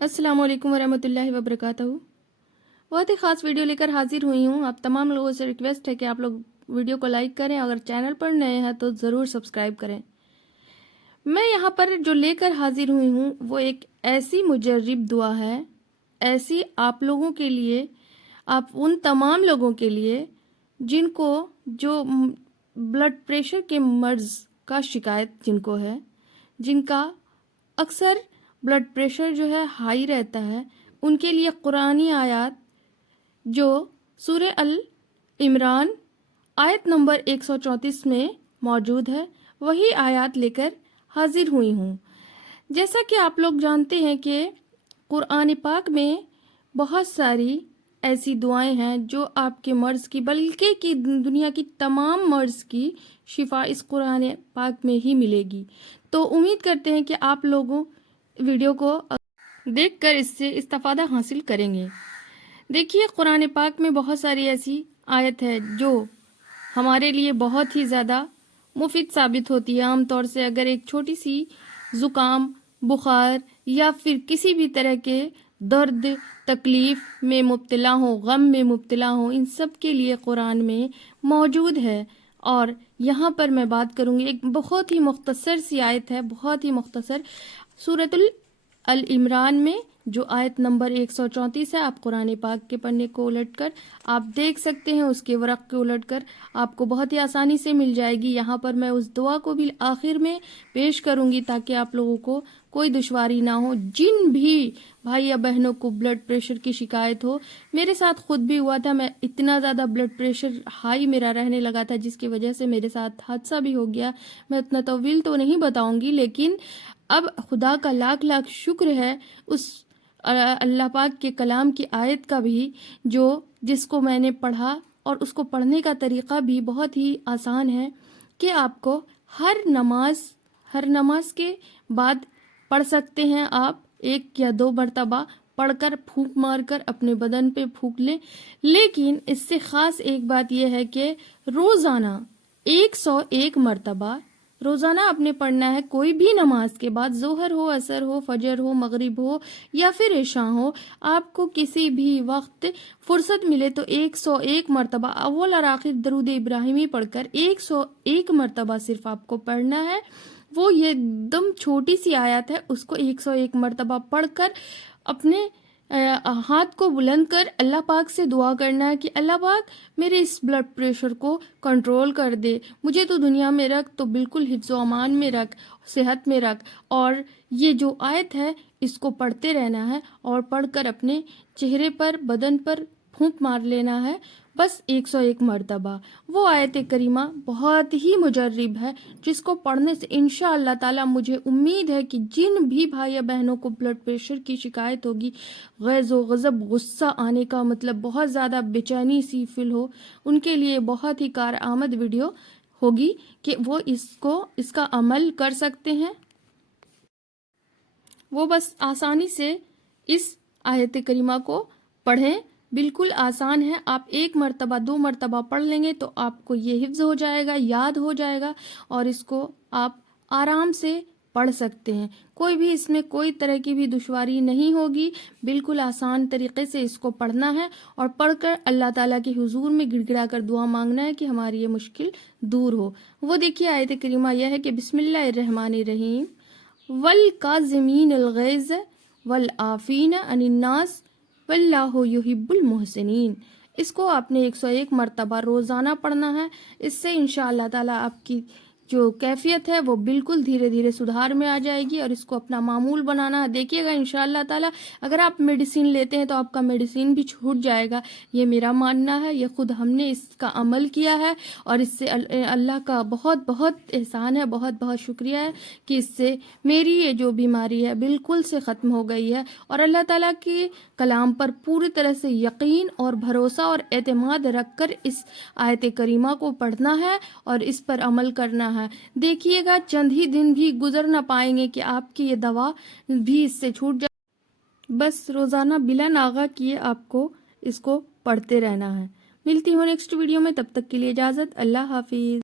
अस्सलाम वालेकुम वरहमतुल्लाहि वबरकातुहू। बहुत ही ख़ास वीडियो लेकर हाजिर हुई हूँ। आप तमाम लोगों से रिक्वेस्ट है कि आप लोग वीडियो को लाइक करें, अगर चैनल पर नए हैं तो ज़रूर सब्सक्राइब करें। मैं यहाँ पर जो लेकर हाजिर हुई हूँ वो एक ऐसी मुजर्रिब दुआ है, ऐसी आप लोगों के लिए, आप उन तमाम लोगों के लिए जिनको जो ब्लड प्रेशर के मर्ज़ का शिकायत जिनको है, जिनका अक्सर ब्लड प्रेशर जो है हाई रहता है, उनके लिए कुरानी आयत जो सूरह अल इमरान आयत नंबर 134 में मौजूद है, वही आयत लेकर हाजिर हुई हूँ। जैसा कि आप लोग जानते हैं कि कुरान पाक में बहुत सारी ऐसी दुआएं हैं जो आपके मर्ज़ की, बल्कि कि दुनिया की तमाम मर्ज़ की शिफा इस कुरान पाक में ही मिलेगी। तो उम्मीद करते हैं कि आप लोगों वीडियो को देखकर इससे इस्तिफादा हासिल करेंगे। देखिए, कुरान पाक में बहुत सारी ऐसी आयत है जो हमारे लिए बहुत ही ज़्यादा मुफीद साबित होती है। आमतौर से अगर एक छोटी सी ज़ुकाम, बुखार या फिर किसी भी तरह के दर्द, तकलीफ़ में मुब्तला हो, गम में मुब्तला हो, इन सब के लिए कुरान में मौजूद है। और यहाँ पर मैं बात करूँगी, एक बहुत ही मुख्तसर सी आयत है, बहुत ही मुख्तसर, सूरतुल अल इमरान में जो आयत नंबर 134 है। आप कुरान पाक के पन्ने को उलटकर आप देख सकते हैं, उसके वरक़ को उलटकर आपको बहुत ही आसानी से मिल जाएगी। यहाँ पर मैं उस दुआ को भी आखिर में पेश करूँगी ताकि आप लोगों को कोई दुश्वारी ना हो। जिन भी भाई या बहनों को ब्लड प्रेशर की शिकायत हो, मेरे साथ खुद भी हुआ था, मैं इतना ज़्यादा ब्लड प्रेशर हाई मेरा रहने लगा था जिसकी वजह से मेरे साथ हादसा भी हो गया। मैं उतना तवील तो नहीं बताऊँगी, लेकिन अब खुदा का लाख लाख शुक्र है उस अल्लाह पाक के कलाम की आयत का भी, जो जिसको मैंने पढ़ा, और उसको पढ़ने का तरीक़ा भी बहुत ही आसान है कि आपको हर नमाज के बाद पढ़ सकते हैं। आप 1 या 2 मरतबा पढ़कर फूंक मारकर अपने बदन पे फूंक लें। लेकिन इससे ख़ास एक बात यह है कि रोज़ाना 101 मरतबा रोज़ाना आपने पढ़ना है। कोई भी नमाज के बाद, ज़ोहर हो, असर हो, फजर हो, मगरिब हो या फिर इशा हो, आपको किसी भी वक्त फुर्सत मिले तो 101 मरतबा अव्वल और आखिर दरूद इब्राहिमी पढ़कर 101 मरतबा सिर्फ आपको पढ़ना है। वो ये एकदम छोटी सी आयत है, उसको 101 मरतबा पढ़कर अपने हाथ को बुलंद कर अल्लाह पाक से दुआ करना है कि अल्लाह पाक मेरे इस ब्लड प्रेशर को कंट्रोल कर दे, मुझे तो दुनिया में रख, तो बिल्कुल हिफ्ज़ व अमान में रख, सेहत में रख। और ये जो आयत है इसको पढ़ते रहना है और पढ़कर अपने चेहरे पर, बदन पर फूंक मार लेना है, बस 101 मरतबा। वो आयत करीमा बहुत ही मुजर्रिब है, जिसको पढ़ने से इंशाअल्लाह ताला मुझे उम्मीद है कि जिन भी भाई या बहनों को ब्लड प्रेशर की शिकायत होगी, गैज़ व गज़ब, गुस्सा आने का मतलब बहुत ज़्यादा बेचैनी सी फील हो, उनके लिए बहुत ही कारआमद वीडियो होगी कि वो इसका अमल कर सकते हैं। वो बस आसानी से इस आयत करीमा को पढ़ें, बिल्कुल आसान है। आप 1 मरतबा 2 मरतबा पढ़ लेंगे तो आपको ये हिफ्ज़ हो जाएगा, याद हो जाएगा, और इसको आप आराम से पढ़ सकते हैं। कोई भी इसमें कोई तरह की भी दुश्वारी नहीं होगी, बिल्कुल आसान तरीक़े से इसको पढ़ना है और पढ़कर अल्लाह ताला के हुजूर में गिड़गिड़ा कर दुआ मांगना है कि हमारी ये मुश्किल दूर हो। वो देखिए, आयत करीमा यह है कि बिस्मिल्लाहिर्रहमानिर्रहीम, वल काज़िमीनल गैज़ वल आफ़ीना अनिन नास वल्लाहु युहिब्बुल मुहसिनीन। इसको आपने 101 मरतबा रोज़ाना पढ़ना है। इससे इंशाअल्लाह ताला आपकी जो कैफियत है वो बिल्कुल धीरे धीरे सुधार में आ जाएगी, और इसको अपना मामूल बनाना है। देखिएगा इंशाअल्लाह ताला, अगर आप मेडिसिन लेते हैं तो आपका मेडिसिन भी छूट जाएगा, ये मेरा मानना है। ये खुद हमने इसका अमल किया है और इससे अल्लाह का बहुत बहुत एहसान है, बहुत बहुत शुक्रिया है कि इससे मेरी ये जो बीमारी है बिल्कुल से ख़त्म हो गई है। और अल्लाह ताला के कलाम पर पूरी तरह से यकीन और भरोसा और एतमाद रख कर इस आयत करीमा को पढ़ना है और इस पर अमल करना है। देखिएगा, चंद ही दिन भी गुजर ना पाएंगे कि आपकी ये दवा भी इससे छूट जाए। बस रोज़ाना बिला नागा किए आपको इसको पढ़ते रहना है। मिलती हूँ नेक्स्ट वीडियो में, तब तक के लिए इजाज़त, अल्लाह हाफिज़।